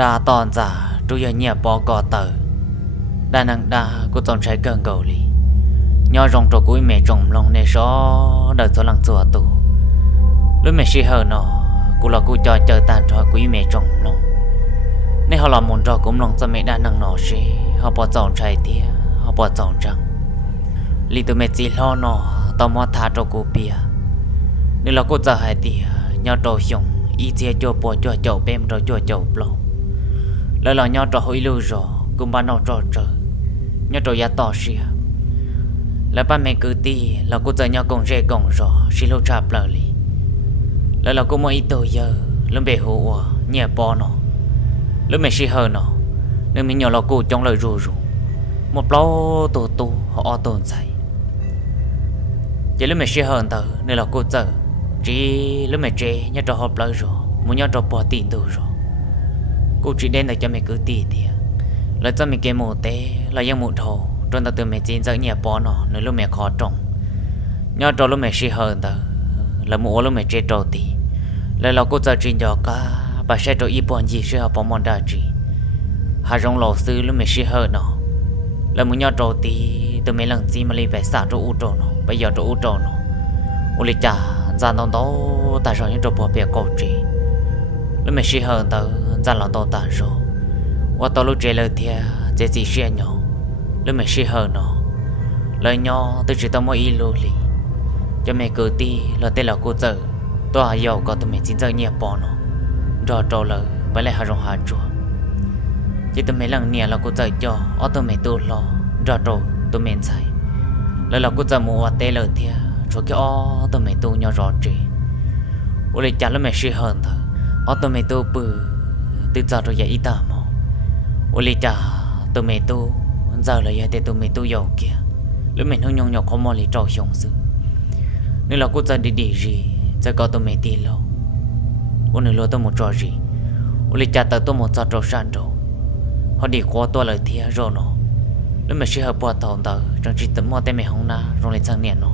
đa tòn giả chú giờ nhẹ bỏ cò tờ đa năng đa của tổng trái cơn cầu lì nhỏ rong trò cuối mẹ trồng lòng nè xó đời số lăng chùa tù lúc mẹ xí hờ nó cụ là cụ cho chờ tàn trò quý mẹ trồng lòng nên họ làm muốn trò cũng lòng cho mẹ đa năng nọ xí họ bỏ tổng trái tía họ bỏ tổng trăng lì tụi mẹ chỉ lo nó tao mò thả trò cụ bia nên là cụ giờ hai tía nhỏ trò hiong ý chia cho bỏ cho chậu bém rồi cho chậu lâu lại là nhỏ trò hối lưu rồi cũng ban đầu trò trời nhỏ trò giá to xìa lại ba mẹ cứ ti là cô giờ nhỏ cùng rể cùng rồi xí lâu chạp lờ lì lại là cô mua ít đồ giờ lúc về hồ nhẹ bò nó lúc mẹ xí hờ nó nên mình nhỏ là cô trong lời rù rù một lâu tu họ tồn dậy chỉ lúc mẹ xí hờ tờ nên là cô giờ chỉ lúc mẹ trẻ nhỏ trò họp lời rồi muốn nhỏ trò bỏ tiền đồ rồi cô chỉ đến để cho mẹ cứ tì thì là cho mình cái mồ té là yang mụ thầu trong ta từ mẹ chín giờ nhà bỏ nó nơi lúc mẹ khó trồng nhớ trò lúc mẹ xì hơn ta là mụ lúc mẹ chết trâu tì lại là cô giờ trình cho cả bà sẽ trò y bọn gì sẽ học bỏ món đa gì hà rong lò sư lúc mẹ xì hơn nó là mụ nhớ trâu tì từ mấy lần gì mà đi về xả trâu u trâu nó bây giờ trâu u trâu nó u li cha ra nó đó ta rồi những trâu bỏ bè cầu trì lúc mẹ xì hơn ta ra lòng tao ta rồi và tao lúc trẻ lời thia chỉ xe nhỏ lúc mẹ xí hờ nó lời nhỏ tôi chỉ tao mỗi ý lô lì cho mẹ cứ ti là tên là cô giờ tôi hà dầu có tụi mẹ xin giờ nhẹ bỏ nó rồi trò lời bởi lại hà rong hà chùa chỉ tụi mẹ lần nhẹ là cô giờ cho ở tụi mẹ tu lo rồi tụi mẹ xài lời là cô giờ mua tên lời thia rồi cái ó tụi mẹ tu nhỏ rõ trì ô lì chả lúc mẹ xí hờ thôi ở tụi mẹ tu bự từ giờ rồi vậy ta mà ô lì chả tụi mẹ tu giờ là vậy tụi mẹ tu giàu kìa lúc mình hơi nhong nhọc không mò lì trò xong sự nên là cô giờ đi gì giờ có tụi mẹ đi lâu ô nửa lúa tôi một trò gì ô lì chả tới tôi một trò trò sàn rồi họ đi qua tôi lời thia rồi nó lúc mình sẽ hợp qua tàu tờ trong chỉ tấm mò tay mẹ không na rồi lên sang nền nó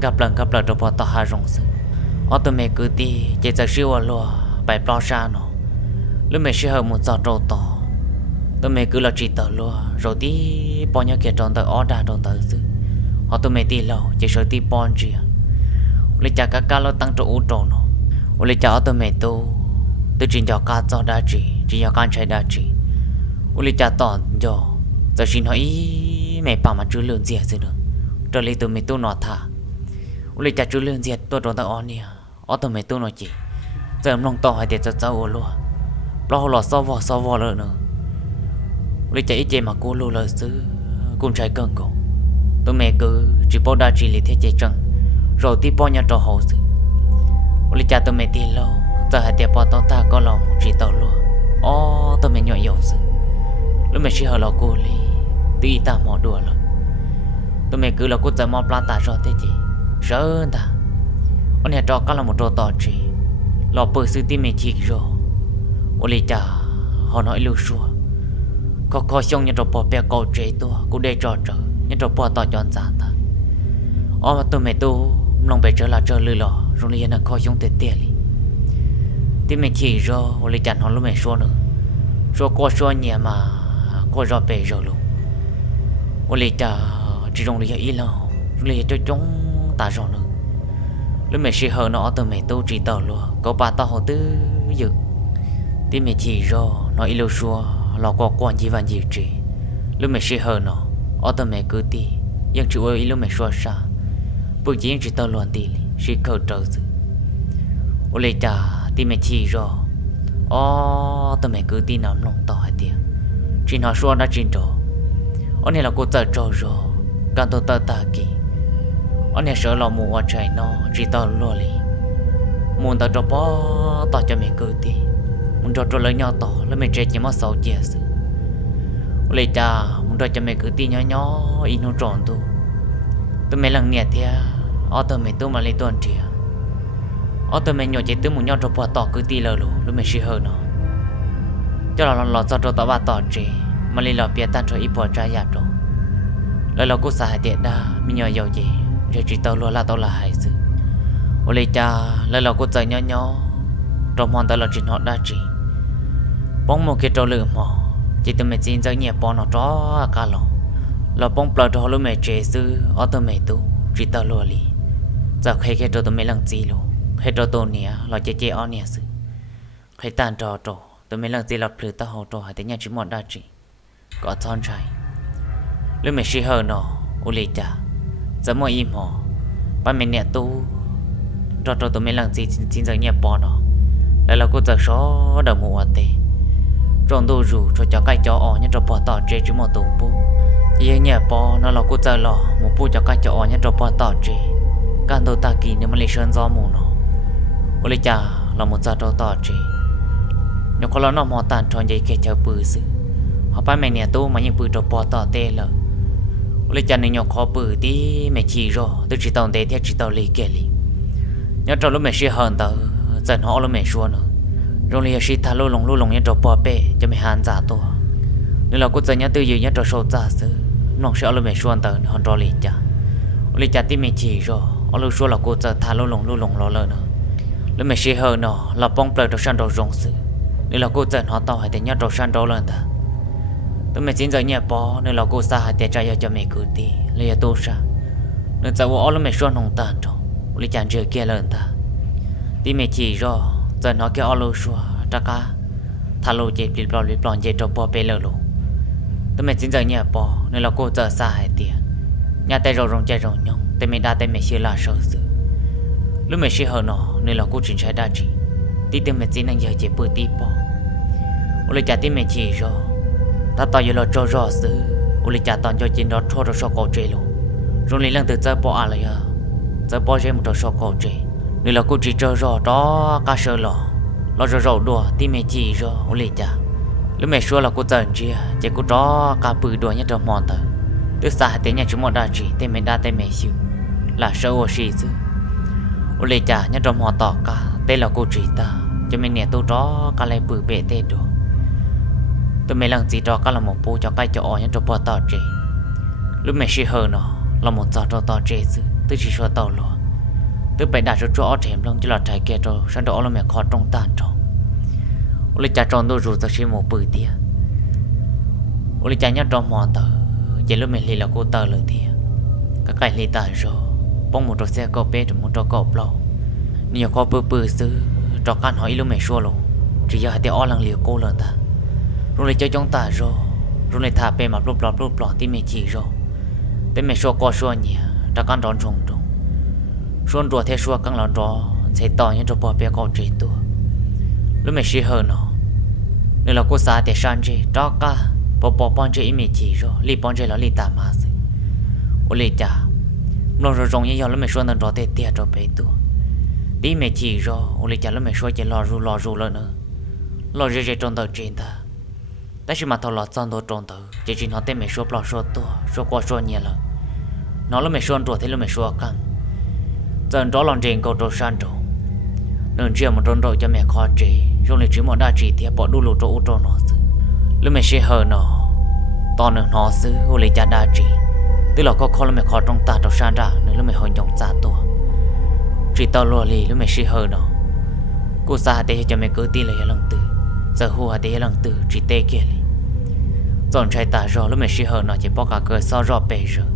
gặp lần rồi qua tàu hà rong sự ở tụi mẹ cứ đi chỉ giờ siêu à lúa bài bao xa nó lúc mẹ sẽ hợp một trò trò to tụi mẹ cứ là chỉ tờ luôn rồi tí bao nhiêu kia tròn tờ ó đà tròn tờ sư họ tụi mẹ tí lâu chỉ sợ tí bon gì lấy chả cá lo tăng trụ tròn nó lấy chả tụi mẹ tu tôi chỉ cho cá cho đa chỉ cho cá chạy đa chỉ lấy chả tòn cho giờ xin hỏi mẹ bảo mà chú lương gì rồi nữa rồi lấy tụi mẹ tu nọ thả lấy chả chú lương gì tôi tròn tờ ó nè ó tụi mẹ tu nọ chỉ giờ em long to hay để cho cháu luôn lo lò so vò nữa lấy chạy chạy mà cô lô lời sư cùng trái cơn cổ tụi mẹ cứ chỉ bao đa chỉ lấy thế chạy trăng rồi tí bao nhà trò hậu sư lấy cha tụi mẹ tí lâu giờ hai tiệp bao tao ta có lòng chỉ tao luôn tụi mẹ nhỏ dầu sư lúc mẹ chỉ hờ lo cô li tí ta mò đùa lắm tụi mẹ cứ là cô giờ mò plá ta rồi thế chị sợ ta ông nhà trò có là một trò to chỉ lo bự sư tí mẹ chỉ rồi lấy cha họ nói lưu xua có xong những trò bỏ bè cầu chế tôi cũng để trò trở những trò bỏ tỏ chọn giả ta mà tôi mẹ tôi lòng bè trở là trở lư lò rồi liền là có xong tiền tiền đi thì mẹ chỉ rồi lấy chặn họ lúc mẹ xua nữa rồi qua xua nhẹ mà qua rồi bè rồi luôn lấy chả chỉ dùng lấy ý là lấy cho chúng ta rồi nữa lúc mẹ xì hờ nó tôi mẹ tôi chỉ tao luôn có bà tao họ tư dự thì mẹ chỉ rồi nó ý lưu xua lo qua quan gì và gì chỉ lúc mẹ xí hờ nó ở tầm mẹ cứ đi nhưng chủ yếu lúc mẹ xóa xa bữa chỉ chỉ tao loạn đi xí khờ trâu sự ô lê cha thì mẹ chỉ rồi tầm mẹ cứ đi nằm lòng to hay tiền chỉ nó xóa đã chín rồi ở này là cô tờ trâu rồi càng tôi tờ ta kì ở này sợ là mùa trời nó chỉ tao lo li muốn tao cho bó tao cho mẹ cứ đi muốn cho lấy nhau tỏ lấy mẹ trẻ chỉ mất sáu chia sự lấy cha muốn cho mẹ cứ tin nhỏ in nó tròn tu tôi mẹ lần nhẹ thia tôi mẹ tôi mà lấy tuần chia tôi mẹ nhỏ chỉ tôi muốn nhau cho bỏ tỏ cứ tin lờ lúc mẹ xí hơn nó cho là lọt cho tao ba tỏ chỉ mà lấy lọt bia tan cho ít bỏ trái giặt rồi lấy lọt cô xài tiền đa mình nhỏ giàu gì rồi chỉ tao lo là tao là hại sự lấy cha lấy lọt cô chạy nhỏ trong mòn tao là chuyện họ đa chỉ bông một cái trâu lửa mò chỉ tụi mày xin cho nhẹ bỏ nó chó cả lòng là bông bờ đó lúc mày chế sư ở tụi mày tu chỉ tao lùa lì giờ khi cái trâu tụi mày làm gì luôn khi trâu tôi nè là chế ở nè sư khi tan trò tụi mày làm gì là phứ tao hậu trò hay tới nhà chỉ một đa chỉ có thon trai lúc mày xí hờ nó u lì chả giờ mọi im hò ba mày nè tu trò tụi mày làm gì xin giờ nhẹ bỏ nó lại là cô giờ số đầu mùa tê trong đồ rủ cho cái chó ở nhá cho bỏ tỏ chế chứ một tủ bố yên nhẹ bỏ nó là cô giờ lò một bố cho cái chó ở nhá cho bỏ tỏ chế càng đồ ta kỳ nếu mà lấy sơn gió mù nó ô lấy chả là một giờ đồ tỏ chế nếu có nó mò tàn tròn dây kia chờ bự sự họ bắt mày nè tu mà những bự cho bỏ tỏ tê lợ ô lấy chả nên nhỏ khó bự tí mày chỉ rồi tôi chỉ tao tê theo chỉ tao lì kia lì nhớ trong lúc mày xí hơn tao dần họ lúc mày xua nữa rồi liền xí thà lô lồng nhá cho bỏ bể cho mày hàn giả to nên là cô giờ nhá tư gì nhá cho sâu giả sự nòng sẽ lúc mày xua tao hòn rồi liền chả lấy chả tí mày chỉ rồi ở lúc xua là cô giờ thà lô lồng lo lơ nữa lúc mày xí hơn nó là bông bờ cho săn đồ rong sự nên là cô dần họ tao hay để nhá cho săn đồ lên ta tôi mày xin giờ nhá bỏ nên là cô xa hay để trai cho mày cứ tí lấy tôi sa nên giờ ở lúc mày xua nòng tàn rồi lấy chả chưa kia lên ta tí mày chỉ rồi giờ nó kia alo xua ta cá thà lô chế bị lòn chế cho bỏ bê lơ luôn tôi mày xin giờ nhà bỏ nên là cô giờ xa hay tiền nhà tay rồi rong chạy rồi nhông tay mày đa tay mày xưa là sợ sự lúc mày xưa hơn nó nên là cô chuyển sai đa chỉ tí tay mày xin anh giờ chế bơi tí bỏ ô lấy trả tí mày chỉ rồi ta tao giờ là cho rõ sự ô lấy trả tao cho chuyện đó cho số cổ chế luôn rồi lấy lần từ giờ bỏ à lại à giờ bỏ chế một số cổ chế nên là cô chỉ cho rõ đó cá sơ lò rồi đùa tí mày chỉ rồi ô lì chả lúc mày xua là cô dần chia chỉ cô đó cá bự đùa nhất trong mòn tờ từ xa tới nhà chúng một đa chỉ tới mày đa tới mày xíu là sơ ô xì chứ ô lì chả nhất trong mòn tỏ cá đây là cô chỉ ta cho mày nè tôi đó cá lại bự bể tê đùa tôi mày làm gì đó cá là một bố cho cái chỗ nhất trong bò tỏ chỉ lúc mày xì hờ nó là một giọt cho tỏ chỉ chứ tôi chỉ xua tàu lò tôi phải đặt cho thèm luôn chứ là trái kia rồi sau đó là mẹ khó trong tàn rồi ôi cha tròn tôi rụt ra xí một bự tia ôi cha nhát trong mòn tờ chỉ lúc mình lì là cô tờ lời tia các cái lì tàn rồi bông một trò xe có bé được một trò cọp lâu nhiều khó bự xứ trò can hỏi lúc mẹ xua luôn chỉ giờ thì o lăng liều cô lần ta rồi lại chơi trong tàn rồi lại thả bé mà lúc lọt thì mẹ chỉ rồi tới mẹ xua co xua nhỉ trò can đón trùng xuân rùa theo xua căng lòn rò sẽ tỏ những trò bò bé có trẻ tuổi lúc mày xí hơn nó nên là cô xã để san chế cho cả bỏ bọn chế mày chỉ rồi li bọn chế là li tà mà gì ô li chả nó rồi rong như giờ lúc mày xuân đòn rò tê tê cho bé tuổi tí mày chỉ rồi ô li chả lúc mày xuân chỉ lo ru lên nữa lo rê trong tờ trên ta tại sao mà thằng lọt xong đồ trong tờ chỉ nó tên mày xuân lo xuân tuổi xuân qua xuân nhiều lần nó lúc mày xuân rùa thì lúc mày xuân căng dần đó lòng trên câu trò san trổ nên chia một tròn rồi cho mẹ khó chế rồi lại chỉ một đa chỉ thì bỏ đu lụt trổ tròn nó xứ lúc mẹ sẽ hờ nó to nữa nó xứ rồi lại trả đa chỉ tức là có lúc mẹ khó trong ta trò san ra nên lúc mẹ hơi nhộng xa tua chỉ tao lo lì lúc mẹ sẽ hờ nó cô xa để cho mẹ cứ tin là lần từ giờ hùa để lần từ chỉ tê kia lì dọn trái ta rồi lúc mẹ sẽ hờ nó chỉ bỏ cả cơ so rõ bể rồi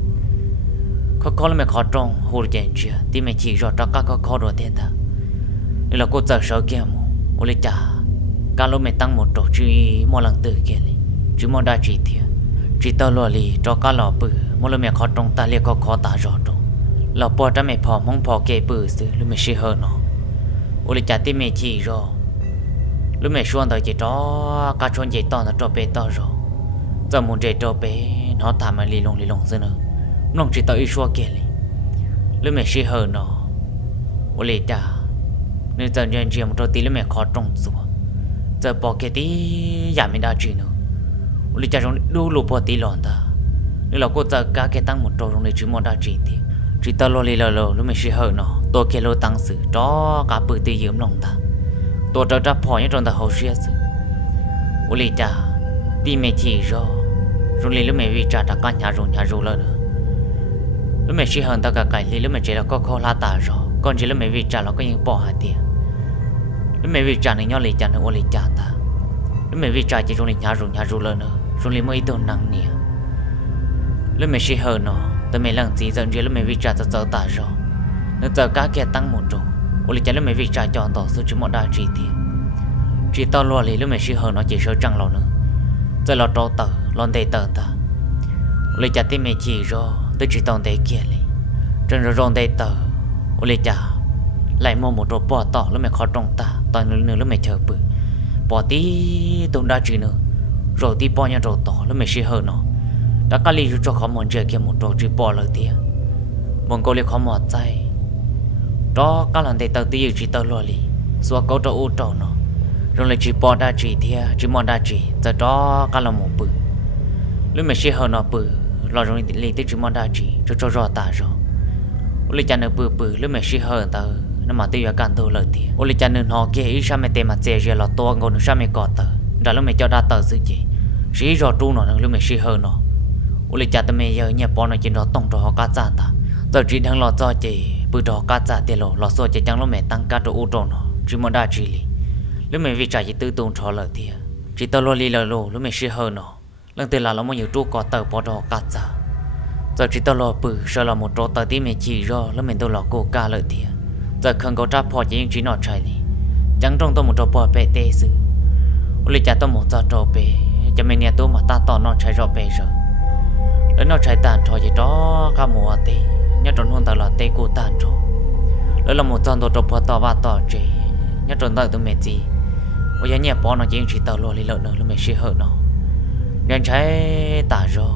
có là mẹ khó trong hồ chèn chia thì mẹ chỉ rõ cho các khó đồ tiền ta nên là cô giờ sợ kia mù ô lấy trả cả lúc mẹ tăng một chỗ chứ mua lần từ kia li chứ mua đa chỉ thiệt chỉ tao lo li cho cả lò bự mua là mẹ khó trong ta liệt khó ta rõ trong lò bò cho mẹ phò mong phò kê bự xứ lúc mẹ xí hơn nó ô lấy trả thì mẹ chỉ rõ lúc mẹ xuân tới chỉ cho cả chuồn dây to nó cho bé to rồi giờ muốn dây cho bé nó thả mà lì lông xứ nữa nông chỉ tao ít xua kia li lúc mẹ xí hơn nó ô lấy trả nên giờ nhân chiếm một tí lúc mẹ khó trông xuống giờ bỏ cái tí giảm mình đã chỉ nữa lấy trả trong đu lụp bỏ tí lòn ta nên là cô giờ cả cái tăng một trâu trong này chứ một đã chỉ tao lo li lờ lúc mẹ xí hơn nó tôi kia lo tăng sự đó cả bự tí dưỡng lòng ta tôi trở ra bỏ những trong ta hậu xuyên sự ô lấy trả tí mẹ chỉ rồi lúc mẹ vì trả đã cả nhà rồi lỡ nữa lúc mẹ xí hơn ta cả cái lúc mẹ chỉ là có khó la tả rồi còn chỉ lúc mẹ vì trả nó có những bỏ hạt tiền lúc mẹ vì trả này nhau lấy trả nó ô lấy trả ta lúc mình vi trai chỉ trong lịch nhà rủ lợn nữa trong lịch mới tồn năng nè lúc mình xí hơn nó tụi mình lần gì dần dần lúc mình vi trai giờ tả rồi nó giờ cá kia tăng một rồi ủa lịch lúc mình vi trai chọn tổ số chỉ một đa chỉ tiền chỉ tao lo lúc mình xí hơn nó chỉ sợ trăng lâu nữa giờ lo trâu tờ lon đầy tờ ta lịch thì mình chỉ rồi tôi chỉ tao đầy kia liền trên rồi rong đầy tờ ủa lịch lại mua một đồ bò tỏ lúc mình khó trong ta toàn nữa lúc mình chờ bự bỏ tí tụng đa chỉ nữa rồi tí bỏ nhà rồi tỏ lúc mình xí hơn nó đã có lý cho khó muốn chơi kia một đồ chỉ bỏ lời tiếc muốn cô liệt khó mọt tay đó các lần để tao tí chỉ tao lo li xóa câu trâu u trâu nó rồi lại chỉ bỏ đa chỉ thiệt chỉ mòn đa chỉ giờ đó các lần một bự lúc mình xí hơn nó bự lo rồi li tí chỉ mòn đa chỉ cho rõ ta rồi lúc cha nó bự lúc mình xí hơn tao nó mà tiêuกันตัวเลยทีโอลิจันนึงหอเกี่ยอีชาไม่เต็มมาเจเจเราตัวงนชาไม่กอดเตอแต่เราไม่เจ้าดาเตอซื้อจีสีรอจูหน่อยนึงเราไม่ซีเฮอร์เนาะโอลิจันตัวไม่เยอะเนี่ยปอนเราจินเราต้องรอกาจานตาแต่จีทั้งเราจ่อจีปืนรอกาจานเตลเราส่วนจะจังเราไม่ตั้งการตัวอุดรเนาะจีมันได้จีลีเราไม่วิจัยจีตื้อตุนชอเลยทีจีตัวเราลีเราเราไม่ซีเฮอร์เนาะหลังแต่เราไม่อยู่จูกอดเตอปอรอกาจาแต่จีตัวเราปืนเชื่อเราหมดรอเตอที่ไม่จีรอแล้วไม่ตัวเราโกกาเลยทีgiờ không có trap phò chỉ chỉ nọ chạy đi chẳng trong tôi một trò bò bể tê sự ôi cha tôi một trò bể cho mình nghe tôi mà ta tỏ nọ chạy rõ bể rồi lấy nọ chạy tàn trò gì đó cả mùa tê nhớ tròn hôn tao là tê cô tàn trò lấy là một tròn tôi trò bò tỏ ba tỏ chỉ nhớ tròn tao tôi mệt gì ôi giờ nhẹ bò nó chỉ tao lo đi lợn nữa nó mệt xí hở nó nhân chạy tả rồi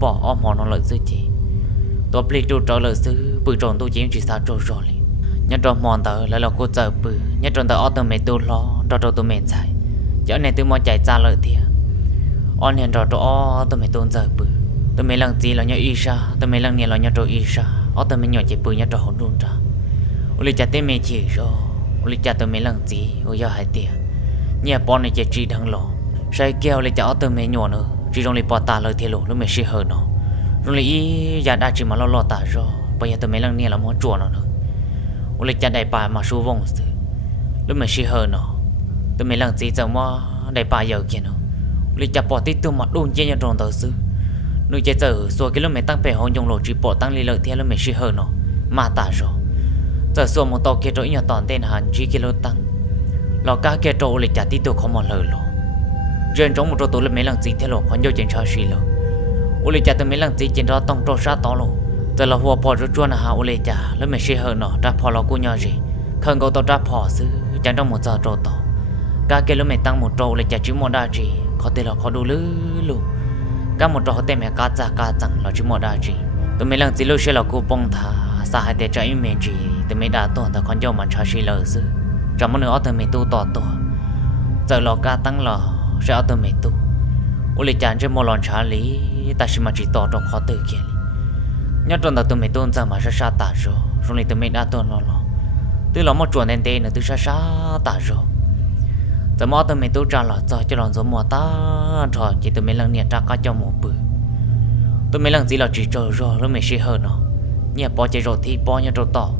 bỏ om họ nó lợi dữ gì tôi plei tôi trò lợi dữ bự tròn tôi chỉ sao trò rồi nhớ trong mòn tờ lại là cô chờ bự nhớ trong tờ ở tờ mẹ tôi lo cho tôi mẹ chạy giờ này tôi muốn chạy ra lợi thiệt on hiện cho tờ mẹ tôi chờ bự tờ mẹ lần gì là nhớ y sa tờ mẹ lần này là nhớ tôi y sa ở tờ mẹ nhỏ chỉ bự nhớ cho hồn luôn ra ôi cha tê mẹ chỉ rồi ôi cha tờ mẹ lần gì ôi giờ hai tiệt nhớ bọn này chỉ thằng lò sai kêu lại cha ở tờ mẹ nhỏ nữa chỉ trong này bỏ ta lợi thiệt lúc mẹ xí hở nó rồi lại giờ đã chỉ mà lo ta rồi bây giờ tờ mẹ lần này là muốn chùa nó nữa ôi lịch cha đại bà mà su vong sự lúc mình xí hờ nó tụi mình làm gì giờ mà đại bà giờ kia nó lịch cha bỏ tí tụi mặt đun trên nhà tròn tờ sư nuôi cha giờ xua cái lúc mình tăng bể hòn nhung lộ chỉ bỏ tăng li lợi theo lúc mình xí hờ nó mà tả rồi giờ xua một tàu kia trỗi nhà toàn tên hàn chỉ kia lô tăng lò cá kia trâu lịch cha tí tụi không một lời lo riêng trong một trâu tụi lúc mình làm gì theo lộ khoan vô trên sao xí lo ôi lịch cha tụi mình làm gì trên đó tông trâu sát to lộแต่เราหัวพอจะชวนหาอุเลจ่าแล้วไม่ใช่เหรอเนาะถ้าพอเรากูยอจีคันก็ต้องรับพอซื้อจังต้องหมดจะโจต่อกาเกลไม่ตั้งหมดโจเลยจะจิ้มหมดได้จีเขาเตะเราเขาดูลื้อๆกาหมดโจเขาเตะแม่กาจังเราจิ้มหมดได้จีตัวไม่หลังจีลูกเชื่อเรากูปงท่าสาเหตุใจไม่เมจีตัวไม่ด่าตัวแต่คนเจ้ามันชาชีเลยซื้อจำมันเนื้อตัวไม่ตู้ต่อตัวเจอเรากาตั้งเราใช้เอาตัวไม่ตู้อุเลจ่าจะมอลอนชาลีแต่ชิมาจีต่อตรงเขาตื่นเกลีnhớ trong đó tụi mình tôn ra mà sa tả rồi này tụi mình đã tôn nó từ lúc mà chuẩn đến đây nữa từ sa tả rồi giờ mà tụi mình tu trả là cho lòng giống mà ta rồi chỉ tụi mình lần nhiệt ra cả cho một bữa tụi mình lần gì là chỉ rồi lúc mình sẽ hơn nó nhiệt bỏ chạy rồi thì bỏ nhớ rồi tỏ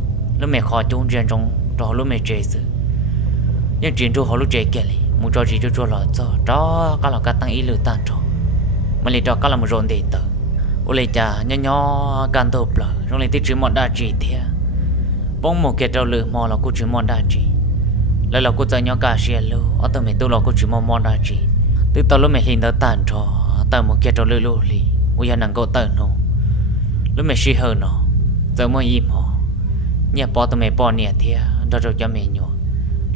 lúc mình khó chung riêng trong rồi lúc mình chơi sự nhưng chuyện rồi họ lúc chơi kia đi muốn cho gì cho là cho đó các là các tăng ý lừa tan rồi mà lấy cho các là một rộn để tự ôi lấy cha nhỏ gan thộp lờ trong này tí chỉ món đa chỉ thiệt bông một cái trâu lửa mò là cô chỉ món đa chỉ lại là cô chơi nhỏ cả xe lô ở tầm mình tôi là cô chỉ món đa chỉ từ tao lúc mình hình tới tàn trò tao một cái trâu lửa lù lì ôi anh nàng cô tận nó lúc mình suy hơn nó giờ mới im họ nhà bỏ tao mình bỏ nhẹ thiệt rồi cho mình nhỏ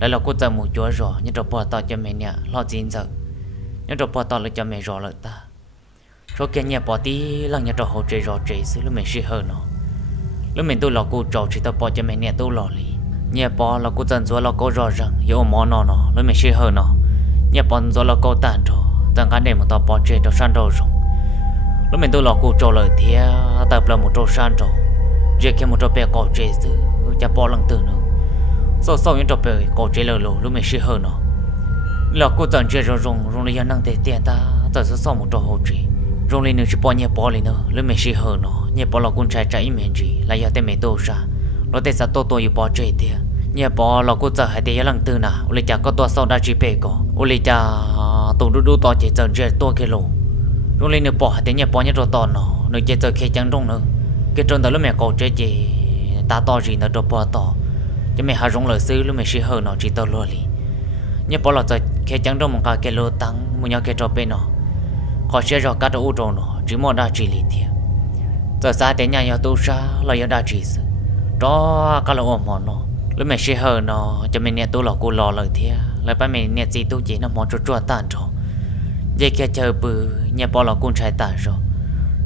lại là cô chơi một chỗ rồi nhưng rồi bỏ tao cho mình nhẹ lo chín giờ nhưng rồi bỏ tao lại cho mình rồi lại ta số kia nhà bỏ tí lần nhà trò hồ chơi rõ chơi xứ lúc mình suy hơn nó lúc mình tôi là cô trò chỉ tao bỏ cho mình nhà tôi lò lì nhà bỏ là cô dần rồi là cô rõ rằng hiểu món nó lúc mình suy hơn nó nhà bỏ rồi là cô tàn trò rằng cái này mà tao bỏ chơi tao san rồi lúc mình tôi là cô trò lời thì tập là một trò san rồi giờ kia một trò bè cò chơi xứ cha bỏ lần từ nữa sau những trò bè cò chơi lời lúc mình suy hơn nó là cô dần chơi rồi là nhà năng để tiền ta giờ sau một trò hồ chơi rồi lên nữa chỉ bỏ nhẹ bỏ lên nữa lên mình xí hở nó nhẹ bỏ là con trai mình gì là giờ tên mình tô ra nó tên sao tô yêu bỏ chơi thế nhẹ bỏ là cô giờ hay tên lần từ nào lấy cha có tua sau đã chỉ bê có lấy cha tụ đu to chỉ chờ chơi to cái lỗ lúc lên nửa bỏ tiếng nhà bỏ nhà to nó nửa chơi chờ khi chẳng rong nữa cái tròn đó lúc mẹ cậu chơi chỉ ta to gì nó đồ bỏ to cho mẹ hà rong lời xứ lúc mẹ xí hơn nó chỉ to luôn đi nhà bỏ là chờ khi chẳng rong một cái lỗ tăng một nhà cái trò bên nó họ sẽ rồi cả đồ tròn nó chỉ một đa chỉ lý thiệt giờ xa tiếng nhà tu sa là do đa chỉ sự đó cả là ôm mòn nó lúc mẹ xí hơn nó cho mình nè tu là cô lo lời thiệt lại ba mình nè gì tu chỉ nó mòn chua tan rồi vậy kia chờ bự nhà bỏ là con trai ta rồi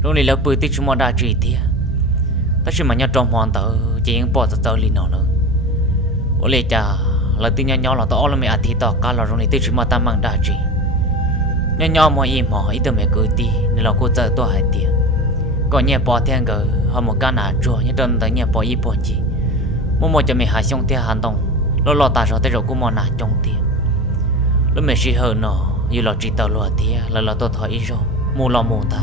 lúc này là bự tí chúng mình đã chỉ thiệt ta chỉ mà nhà trong hoàn tờ chỉ những bỏ tờ lì nó nữa ô lê cha là tí nhà nhỏ là tao là mẹ ăn thịt tao cá là rồi này tí chúng mình ta mang đã chỉ nhà nhỏ mà im mà ít tao mẹ cười tí nên là cô chờ tôi hay thiệt còn nhà bỏ theo cái họ một cái nào chua nhà trong tới nhà bỏ ít bỏ gì mua cho mẹ hạ xong theo hành động lo ta rồi tới rồi cũng mò nà trong tiền lúc mẹ xí hơn nó như là chỉ tao lo thì là tôi thấy rồi mua lo mua ta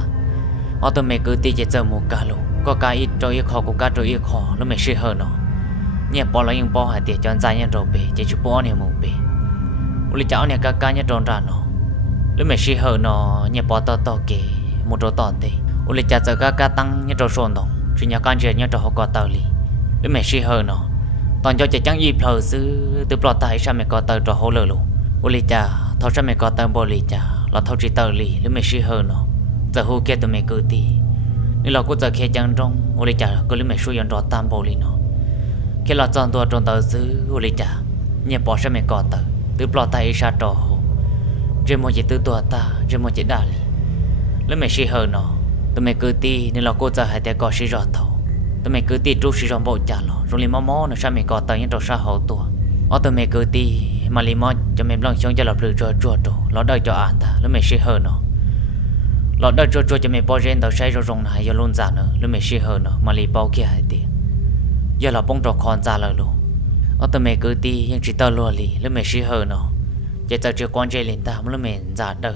ở tôi mẹ cứ tí chỉ chờ mua cá luôn có cá ít rồi ít khó có cá rồi ít khó lúc mẹ xí hơn nó nhà bỏ là những bỏ hạt tiền cho anh trai nhà rồi bể chỉ chụp bỏ này mua bể uli cháu này cá nhà tròn ra nó lúc mẹ xí hơn nó nhà bỏ to kì một chỗ to thì uli cháu giờ cá tăng nhà tròn sồn đồng chỉ nhà cá nhà tròn họ có tàu li lúc mẹ xí hơn nó toàn cho chị chẳng gì phờ sư từ bỏ tay sao mẹ có tờ trò hỗ lờ luôn uli cha thâu sao mẹ có tờ bò lì cha là thâu chỉ tờ lì lúc mẹ xí hơn nó giờ hú kia tụi mẹ cứ tì nên là cô giờ khi chẳng trong uli cha cứ lúc mẹ xui dọn trò tam bò lì nó khi là chọn tua trong tờ sư uli cha nhẹ bỏ sao mẹ có tờ từ bỏ tay sao trò hỗ trên một chỉ từ tua ta trên một chỉ đà lì lúc mẹ xí hơn nó tụi mẹ cứ tì nên là cô giờ hay để có xí rõ thầu tụi mẹ cứ tì trú xí rõ bộ cha nó rồi li mò nó sao mẹ có tờ những trò sao hậu tua ở tụi mẹ cứ tì mà li mò cho mẹ lòng xuống cho lập lừa chua nó đợi cho anh ta lúc mẹ xí hơn nó nó đợi chua cho mẹ bỏ trên tàu say rồi rong này giờ luôn giả nữa lúc mẹ xí hơn nó mà li bao kia hay tiền giờ là bông trò con ra lời luôn ở tụi mẹ cứ tì nhưng chỉ tao lùa li lúc mẹ xí hơn nó chỉ tao chưa quan chơi lên ta lúc mẹ giả đờ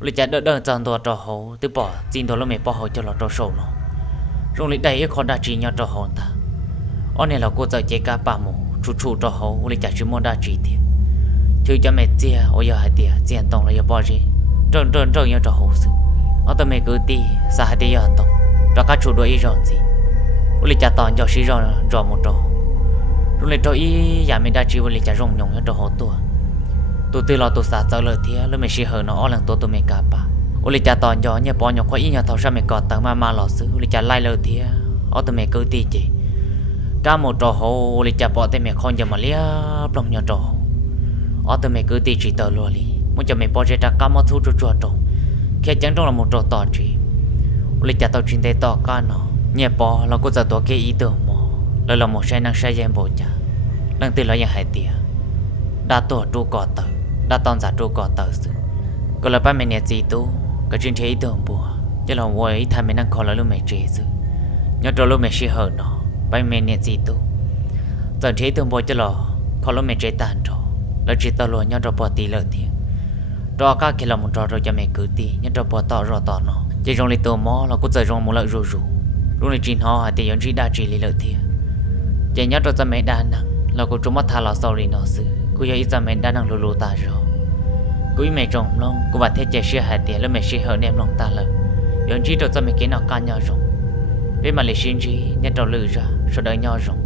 lúc chả đỡ chọn tua trò hậu từ bỏ xin tua lúc mẹ bỏ hậu cho nó trò sâu nó rồi lịch đây con đã chỉ nhau trò hậu ta ở này là cô giờ chơi cá bà mù chú trò hậu lịch chả chỉ muốn đã chỉ tiền chứ cho mẹ chia ôi giờ hai tiền tiền tổng là giờ bỏ gì trơn nhau trò hậu sự ở tụi mẹ cứ đi xa hai tiền giờ tổng cho các chủ đuổi rồi gì lịch chả toàn cho xí rồi một trò rồi lịch trò ý nhà mình đã chỉ lịch chả rong nhung nhau trò hậu tua tụi từ lo tụi xa giờ lời thiệt lúc mẹ xí hờ nó ở lần tụi mẹ cá bà ôi cha toàn gió nhà bỏ nhỏ có ý nhà thầu sao mẹ còn tao mà lò xứ ôi cha lai lời thiệt ở tụi mẹ cứ ti chị cá một trò hồ ôi cha bỏ tay mẹ con giờ mà lia lòng nhà trò ở tụi mẹ cứ ti chỉ tờ lùa li muốn cho mẹ bỏ ra cá mà thu chua trò khi chẳng trong là một trò to chỉ ôi cha tao chuyện đây to cá nó nhà bỏ là có giờ to cái ý tưởng mò là một sai năng sai gian bộ cha lần từ là nhà hải tiệt đã tổ tru cỏ tờ đã toàn giả tru cỏ tờ sự có là ba mẹ nhà gì tu cái chuyện thế tưởng bùa chứ là vui thay mẹ năng khó là lúc mẹ chế sự nhớ cho lúc mẹ xí hở nó ba mẹ nhà gì tu giờ thế tưởng bùa chứ là khó lúc mẹ chế tàn rồi là chỉ tao luôn nhớ cho bùa tí lợi thiệt cho các khi là một trò rồi cho mẹ cứ tí nhớ cho bùa tỏ nó chỉ trong lịch tổ mò là cũng giờ trong một lợi rủ lúc này chín họ thì vẫn chỉ đa chỉ lý lợi thiệt chỉ nhớ cho mẹ đa năng là cũng chúng mất tha là sau nó sự cô giờ ít ra mẹ đa năng lù ta rồi cô mẹ trồng long cô bà thấy trẻ xưa hạt tiền là mẹ xưa hở nem lòng ta lợn giờ chỉ cho mẹ cái nào can nhau rồi với mà lấy xin gì nhân trâu lử ra sau đó nhau rồi